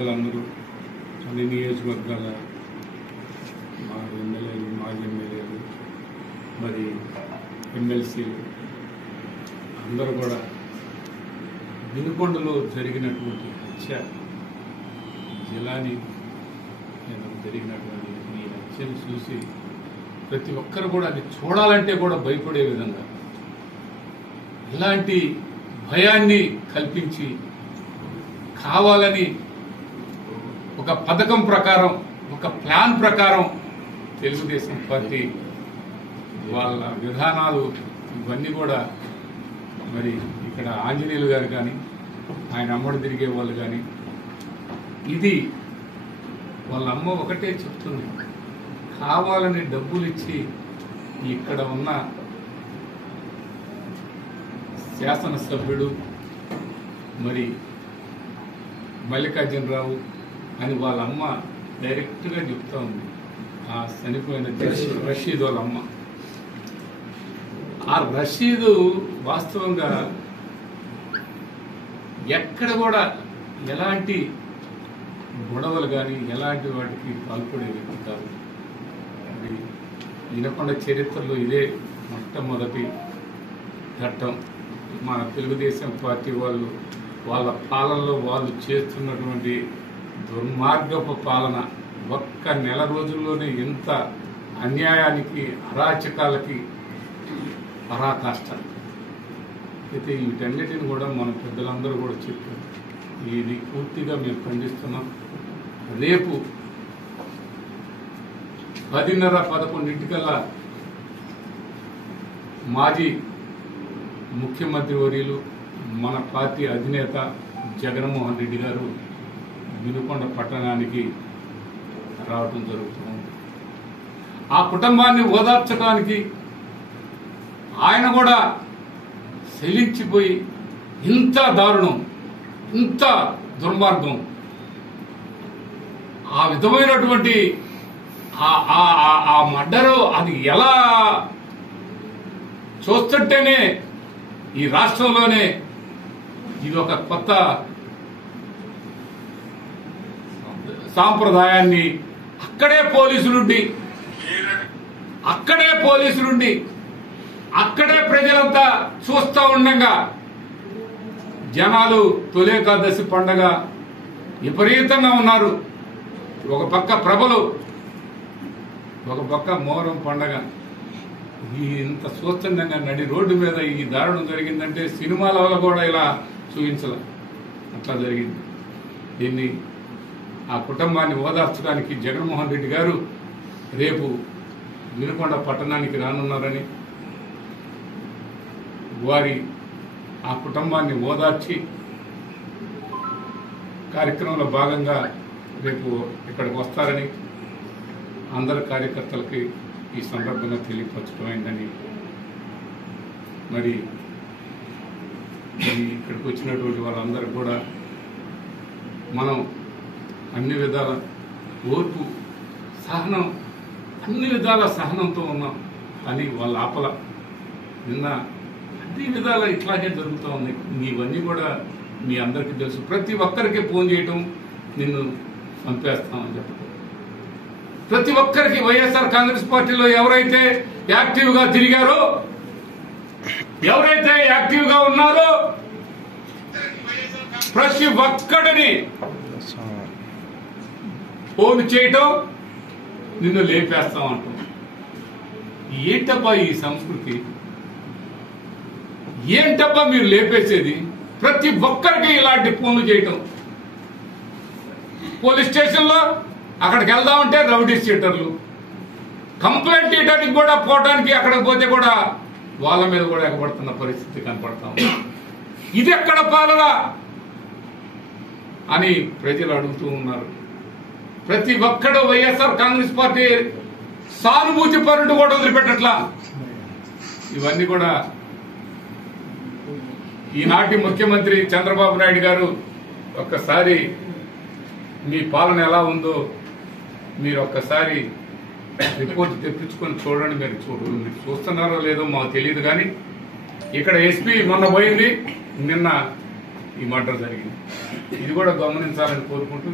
పెద్దలందరూ అన్ని నియోజకవర్గాల మా ఎమ్మెల్యేలు, మాజీ ఎమ్మెల్యేలు, మరి ఎమ్మెల్సీలు అందరూ కూడా వినుకొండలో జరిగినటువంటి హత్య, జిలాని జరిగినటువంటి ఈ హత్యను చూసి ప్రతి ఒక్కరు కూడా అది చూడాలంటే కూడా భయపడే విధంగా ఇలాంటి భయాన్ని కల్పించి కావాలని ఒక పథకం ప్రకారం, ఒక ప్లాన్ ప్రకారం తెలుగుదేశం పార్టీ వాళ్ళ విధానాలు ఇవన్నీ కూడా మరి ఇక్కడ ఆంజనేయులు గారు కానీ ఆయన అమ్మడు తిరిగే వాళ్ళు కానీ ఇది వాళ్ళ అమ్మ ఒకటే చెప్తుంది, కావాలని డబ్బులు ఇచ్చి ఇక్కడ ఉన్న శాసనసభ్యుడు మరి మల్లికార్జునరావు అని వాళ్ళ అమ్మ డైరెక్ట్గా చెప్తా ఉంది. ఆ చనిపోయిన రషీద్ వాళ్ళ అమ్మ, ఆ రషీదు వాస్తవంగా ఎక్కడ కూడా ఎలాంటి గొడవలు కానీ ఎలాంటి వాటికి పాల్పడేది కాదు. మరి వినకొండ చరిత్రలో ఇదే మొట్టమొదటి ఘట్టం. మన తెలుగుదేశం పార్టీ వాళ్ళు వాళ్ళ పాలనలో వాళ్ళు చేస్తున్నటువంటి దుర్మార్గపు పాలన ఒక్క నెల రోజుల్లోనే ఇంత అన్యాయానికి, అరాచకాలకి పరాకాష్ట. అయితే వీటన్నిటిని కూడా మన పెద్దలందరూ కూడా చెప్పారు. ఇది పూర్తిగా మేము ఖండిస్తున్నాం. రేపు 10:30-11 మాజీ ముఖ్యమంత్రి వర్యులు మన పార్టీ అధినేత జగన్మోహన్ రెడ్డి గారు వినుకొండ పట్టణానికి రావటం జరుగుతుంది. ఆ కుటుంబాన్ని ఓదార్చడానికి ఆయన కూడా శలించిపోయి ఇంత దారుణం, ఇంత దుర్మార్గం, ఆ విధమైనటువంటి ఆ మర్డరు అది ఎలా చూస్తుంటేనే ఈ రాష్ట్రంలోనే ఇది ఒక కొత్త సాంప్రదాయాన్ని అక్కడే పోలీసులుండి అక్కడే ప్రజలంతా చూస్తూ ఉండగా జనాలు తొలి ఏకాదశి పండగ విపరీతంగా ఉన్నారు. ఒక పక్క ప్రభలు, ఒక పక్క మోహరం పండగ. ఇంత స్వచ్ఛందంగా నడి రోడ్డు మీద ఈ దారుణం జరిగిందంటే సినిమాల వల్ల కూడా ఇలా చూపించాల, అట్లా జరిగింది. దీన్ని ఆ కుటుంబాన్ని ఓదార్చడానికి జగన్మోహన్ రెడ్డి గారు రేపు వినుకొండ పట్టణానికి రానున్నారని, వారి ఆ కుటుంబాన్ని ఓదార్చి కార్యక్రమంలో భాగంగా రేపు ఇక్కడికి వస్తారని అందరు కార్యకర్తలకి ఈ సందర్భంగా తెలియపరచడమైందని, మరి ఇక్కడికి వచ్చినటువంటి వాళ్ళందరూ కూడా మనం అన్ని విధాల ఓర్పు, సహనం, అన్ని విధాల సహనంతో ఉన్నాం. అని వాళ్ళ ఆపల నిన్న అన్ని విధాల ఇట్లాగే జరుగుతూ ఉన్నాయి. ఇవన్నీ కూడా మీ అందరికీ తెలుసు. ప్రతి ఒక్కరికి ఫోన్ చేయటం, నిన్ను చంపేస్తామని చెప్పడం, ప్రతి ఒక్కరికి వైఎస్ఆర్ కాంగ్రెస్ పార్టీలో ఎవరైతే యాక్టివ్గా తిరిగారో, ఎవరైతే యాక్టివ్గా ఉన్నారో ప్రతి ఒక్కడిని ఫోన్ చేయటం, నిన్ను లేపేస్తాం అంటాం. ఏంటబ్బా ఈ సంస్కృతి? ఏంటబ్బా మీరు లేపేసేది? ప్రతి ఒక్కరికి ఇలాంటి ఫోన్లు చేయటం. పోలీస్ స్టేషన్లో అక్కడికి వెళ్దామంటే రౌడీ షీటర్లు, కంప్లైంట్ ఇవ్వడానికి కూడా పోవడానికి అక్కడికి పోతే కూడా వాళ్ళ మీద కూడా ఎగబడుతున్న పరిస్థితి కనపడతాం. ఇది ఎక్కడ పాలన అని ప్రజలు అడుగుతూ ఉన్నారు. ప్రతి ఒక్కడు వైఎస్ఆర్ కాంగ్రెస్ పార్టీ సానుభూతి పరుడు కూడా వదిలిపెట్టట్లా. ఇవన్నీ కూడా ఈనాటి ముఖ్యమంత్రి చంద్రబాబు నాయుడు గారు ఒక్కసారి మీ పాలన ఎలా ఉందో మీరు ఒక్కసారి రిపోర్ట్ తెప్పించుకొని చూడండి. మీరు చూస్తున్నారో లేదో మాకు తెలియదు, కానీ ఇక్కడ ఎస్పీ మొన్న పోయింది, నిన్న ఈ మర్డర్ జరిగింది. ఇది కూడా గమనించాలని కోరుకుంటూ